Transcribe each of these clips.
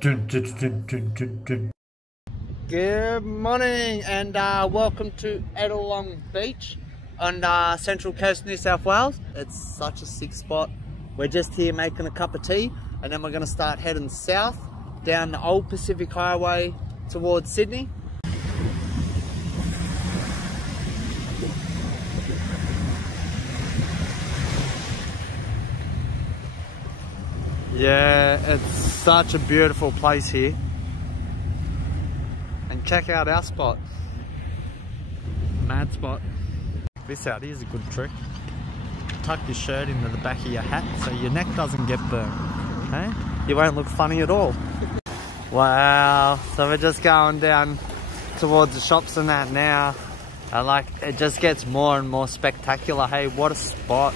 Good morning and welcome to Edelong Beach on Central Coast, New South Wales. It's such a sick spot. We're just here making a cup of tea and then we're going to start heading south down the old Pacific Highway towards Sydney. Yeah, it's such a beautiful place here. And check out our spot. Mad spot. This out here is a good trick. Tuck your shirt into the back of your hat so your neck doesn't get burned. Okay? You won't look funny at all. Wow, so we're just going down towards the shops and that now. And like, it just gets more and more spectacular. Hey, what a spot.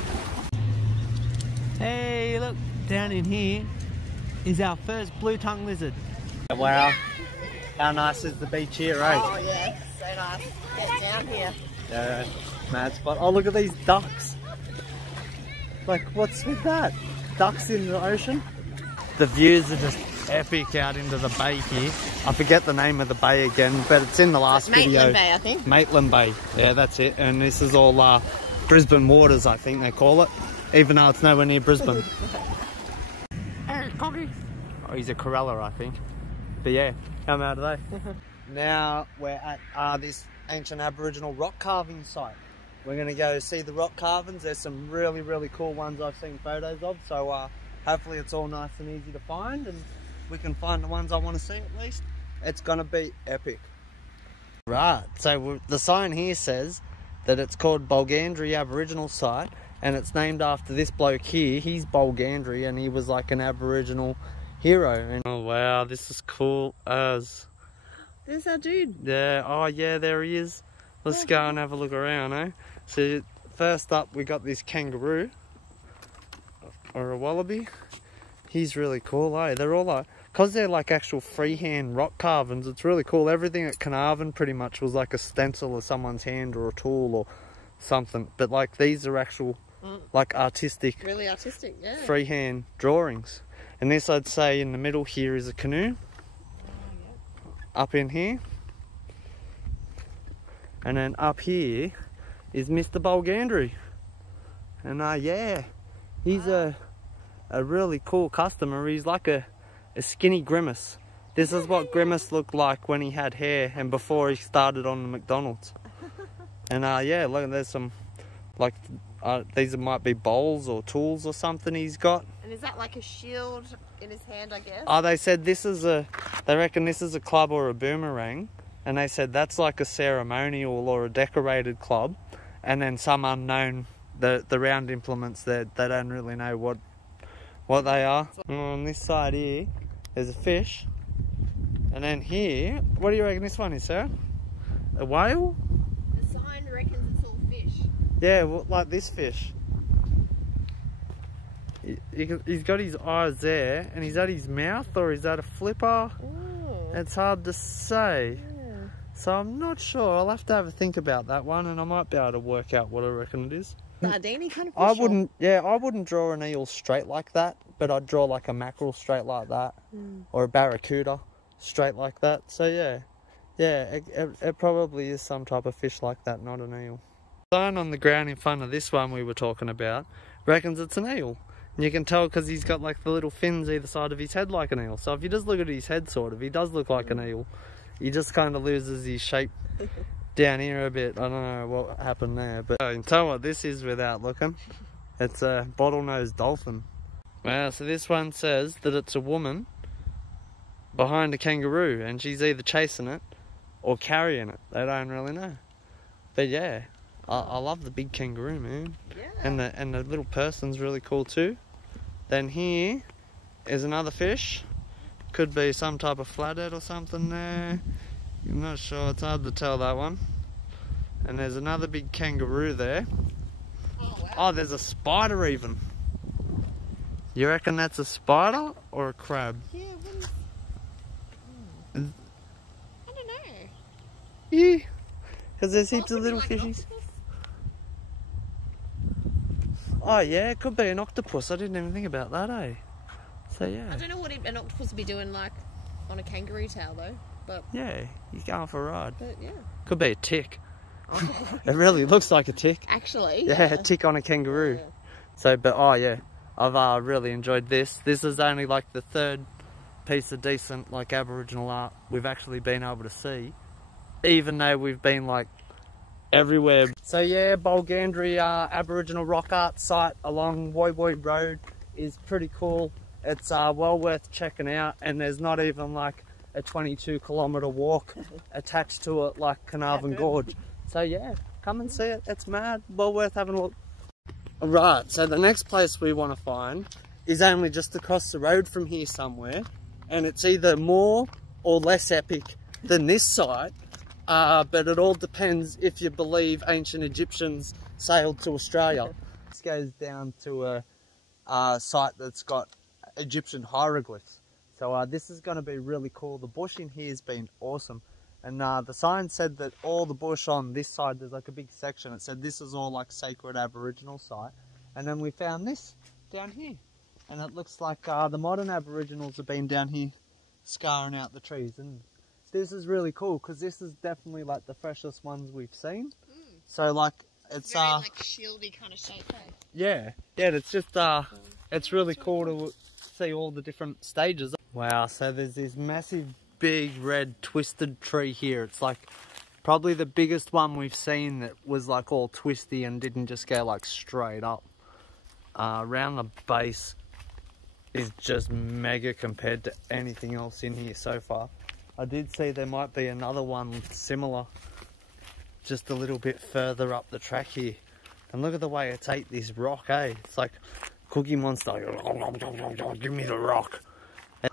Hey, look. Down in here is our first blue tongue lizard. Wow, how nice is the beach here, right? Oh yeah, so nice. Get down here. Yeah, mad spot. Oh, look at these ducks. Like, what's with that? Ducks in the ocean? The views are just epic out into the bay here. I forget the name of the bay again, but it's in the last video. Maitland Bay, I think. Maitland Bay, yeah, that's it. And this is all Brisbane waters, I think they call it, even though it's nowhere near Brisbane. Oh, he's a Corella, I think. But yeah, how mad are they? Now we're at this ancient Aboriginal rock carving site. We're going to go see the rock carvings. There's some really, really cool ones I've seen photos of. So hopefully it's all nice and easy to find. And we can find the ones I want to see at least. It's going to be epic. Right, so the sign here says that it's called Bulgandry Aboriginal site. And it's named after this bloke here. He's Bulgandry and he was like an Aboriginal hero. And oh wow, this is cool as. There's our dude. Yeah, oh yeah, there he is. Let's go and have a look around, eh? So first up we got this kangaroo. Or a wallaby. He's really cool, eh? They're all like, because they're like actual freehand rock carvings, it's really cool. Everything at Carnarvon pretty much was like a stencil of someone's hand or a tool or something. But like these are actual like artistic, really artistic, yeah, freehand drawings. And this, I'd say, in the middle here is a canoe. Up in here, and then up here is Mr. Bulgandry. And yeah, he's a really cool customer. He's like a skinny Grimace. This is what Grimace looked like when he had hair and before he started on the McDonald's. And yeah, look, there's some like these might be bowls or tools or something he's got. And is that like a shield in his hand, I guess? Oh, they said this is they reckon this is a club or a boomerang. And they said that's like a ceremonial or a decorated club. And then some unknown, the round implements that they don't really know what they are. On this side here, there's a fish. And then here, what do you reckon this one is, Sarah? A whale? The sign reckons it's all fish. Yeah, well, like this fish. He's got his eyes there, and he's at his mouth, or is that a flipper? Ooh. It's hard to say. Yeah. So I'm not sure. I'll have to have a think about that one, and I might be able to work out what I reckon it is. Sardine kind of fish? I wouldn't draw an eel straight like that, but I'd draw like a mackerel straight like that, or a barracuda straight like that. So yeah, it probably is some type of fish like that, not an eel. The sign on the ground in front of this one we were talking about reckons it's an eel. And you can tell because he's got like the little fins either side of his head like an eel. So if you just look at his head sort of, he does look like an eel. He just kind of loses his shape down here a bit. I don't know what happened there. But you can tell what this is without looking. It's a bottlenose dolphin. Wow, so this one says that it's a woman behind a kangaroo and she's either chasing it or carrying it. They don't really know. But yeah. I love the big kangaroo, man. Yeah. And the little person's really cool too. Then here is another fish. Could be some type of flathead or something there. I'm not sure, it's hard to tell that one. And there's another big kangaroo there. Oh, wow. Oh, there's a spider even. You reckon that's a spider or a crab? Yeah, I don't know. Yeah, because there's heaps of little like fishies. Oh yeah, it could be an octopus. I didn't even think about that, eh? So yeah. I don't know what an octopus would be doing, like on a kangaroo tail though. But Yeah, you're going for a ride. yeah. Could be a tick. Oh. It really looks like a tick. Actually. Yeah, a tick on a kangaroo. Yeah. So, but oh yeah, I've really enjoyed this. This is only like the third piece of decent like Aboriginal art we've actually been able to see, even though we've been like everywhere. So yeah, Bulgandry Aboriginal rock art site along Woy Woy Road is pretty cool. It's well worth checking out, and there's not even like a 22-kilometre walk attached to it like Carnarvon Gorge. So yeah, come and see it. It's mad. Well worth having a look. Right, so the next place we want to find is only just across the road from here somewhere, and it's either more or less epic than this site, but it all depends if you believe ancient Egyptians sailed to Australia. This goes down to a site that's got Egyptian hieroglyphs. So this is going to be really cool. The bush in here has been awesome. And the sign said that all the bush on this side, there's like a big section. It said this is all like sacred Aboriginal site. And then we found this down here. And it looks like the modern Aboriginals have been down here scarring out the trees. And this is really cool because this is definitely like the freshest ones we've seen. So like it's very like shieldy kind of shape, eh? yeah, it's just it's really cool to see all the different stages. Wow, so there's this massive big red twisted tree here. It's like probably the biggest one we've seen that was like all twisty and didn't just go like straight up. Around the base is just mega compared to anything else in here so far. I did see there might be another one similar just a little bit further up the track here. And look at the way it's ate this rock, eh? It's like Cookie Monster. Give me the rock. And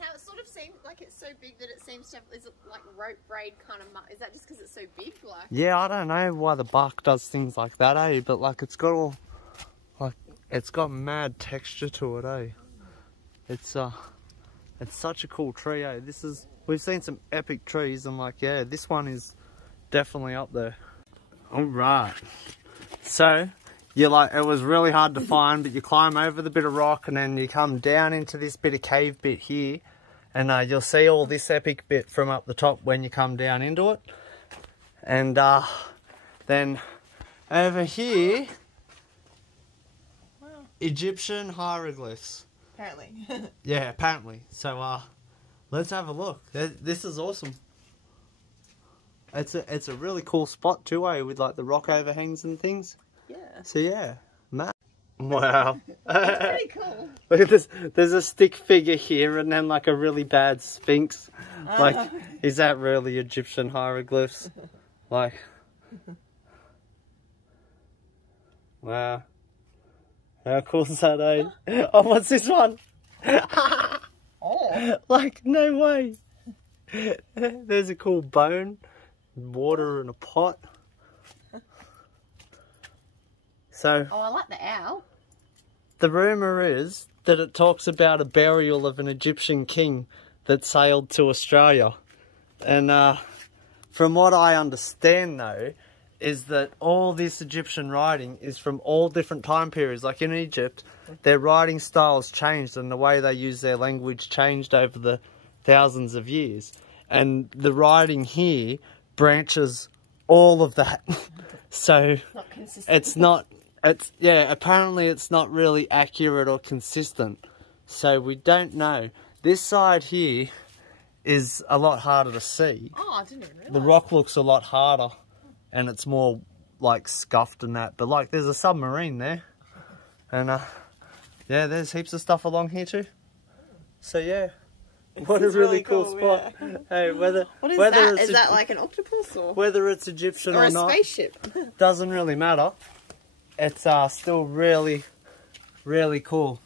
how it sort of seems like it's so big that it seems to have, is it like rope braid kind of, is that just because it's so big? Like? Yeah, I don't know why the bark does things like that, eh? But like it's got all, like it's got mad texture to it, eh? It's such a cool tree, eh? We've seen some epic trees and like, yeah, this one is definitely up there. Alright. So, it was really hard to find, but you climb over the bit of rock and then you come down into this bit of cave bit here, and you'll see all this epic bit from up the top when you come down into it. And then over here, Egyptian hieroglyphs. Apparently. Yeah, apparently. So let's have a look. This is awesome. It's a really cool spot too, eh? With like the rock overhangs and things. Yeah. So yeah, Matt. Wow. It's pretty cool. Look at this. There's a stick figure here, and then like a really bad sphinx. Like, is that really Egyptian hieroglyphs? Like, wow. How cool is that, eh? Oh, what's this one? Oh. Like, no way. There's a cool bone. Water in a pot. So, oh, I like the owl. the rumour is that it talks about a burial of an Egyptian king that sailed to Australia. And from what I understand though, is that all this Egyptian writing is from all different time periods. Like in Egypt, their writing styles changed and the way they use their language changed over the thousands of years. And the writing here branches all of that. So Not consistent. apparently it's not really accurate or consistent. So we don't know. This side here is a lot harder to see. Oh, I didn't even realise. The rock looks a lot harder and it's more like scuffed and that. But like there's a submarine there. And yeah, there's heaps of stuff along here too. So yeah. What a really cool spot. Yeah. Hey, whether that? Is that like an octopus or? Whether it's Egyptian or a not, spaceship? doesn't really matter. It's still really, really cool.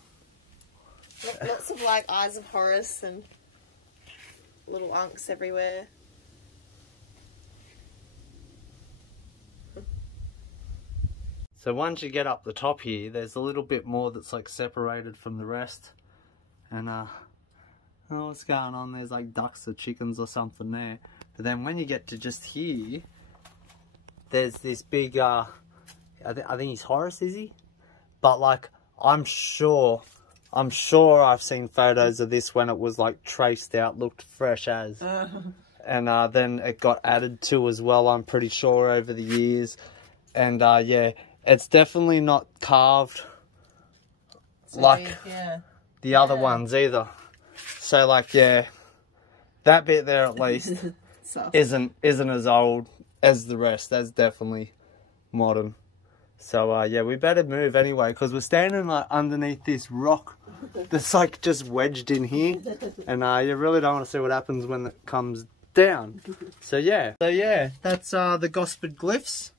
Lots of like eyes of Horus and little unks everywhere. So once you get up the top here, there's a little bit more that's like separated from the rest. And oh, what's going on? There's like ducks or chickens or something there. But then when you get to just here, there's this big, I think he's Horus, is he? But like, I'm sure I'm sure I've seen photos of this when it was like traced out, looked fresh as. And then it got added to as well, I'm pretty sure, over the years. And yeah, it's definitely not carved like the other ones either. So like, yeah, that bit there at least isn't as old as the rest. That's definitely modern. So yeah, we better move anyway, because we're standing like underneath this rock that's like just wedged in here, and you really don't want to see what happens when it comes down. So yeah, that's the GOSFORD Glyphs.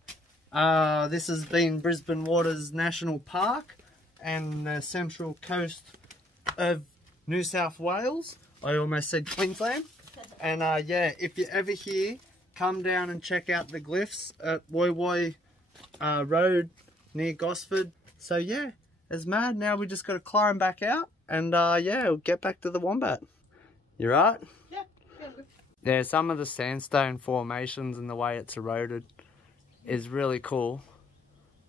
This has been Brisbane Waters National Park and the central coast of New South Wales. I almost said Queensland. And yeah, if you're ever here, come down and check out the glyphs at Woy Woy Rd near Gosford. So yeah, it's mad. Now we just got to climb back out, and yeah, we'll get back to the wombat. You right? Yeah. Yeah, some of the sandstone formations and the way it's eroded is really cool.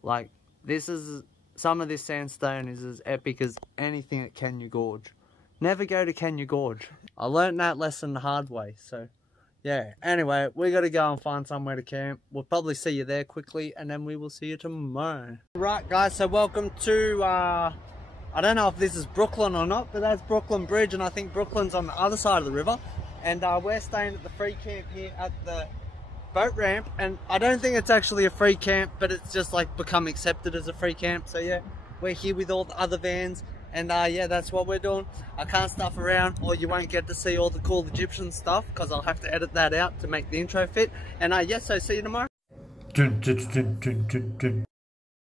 Like, some of this sandstone is as epic as anything at Kenya Gorge. Never go to Kenya Gorge. I learned that lesson the hard way, so yeah. Anyway, we got to go and find somewhere to camp. We'll probably see you there quickly, and then we will see you tomorrow. Right, guys, so welcome to, I don't know if this is Brooklyn or not, but that's Brooklyn Bridge, and I think Brooklyn's on the other side of the river. And we're staying at the free camp here at the boat ramp, and I don't think it's actually a free camp, but it's just like become accepted as a free camp. So yeah, we're here with all the other vans, and yeah, that's what we're doing. I can't stuff around, or you won't get to see all the cool Egyptian stuff, because I'll have to edit that out to make the intro fit. And yeah, so see you tomorrow.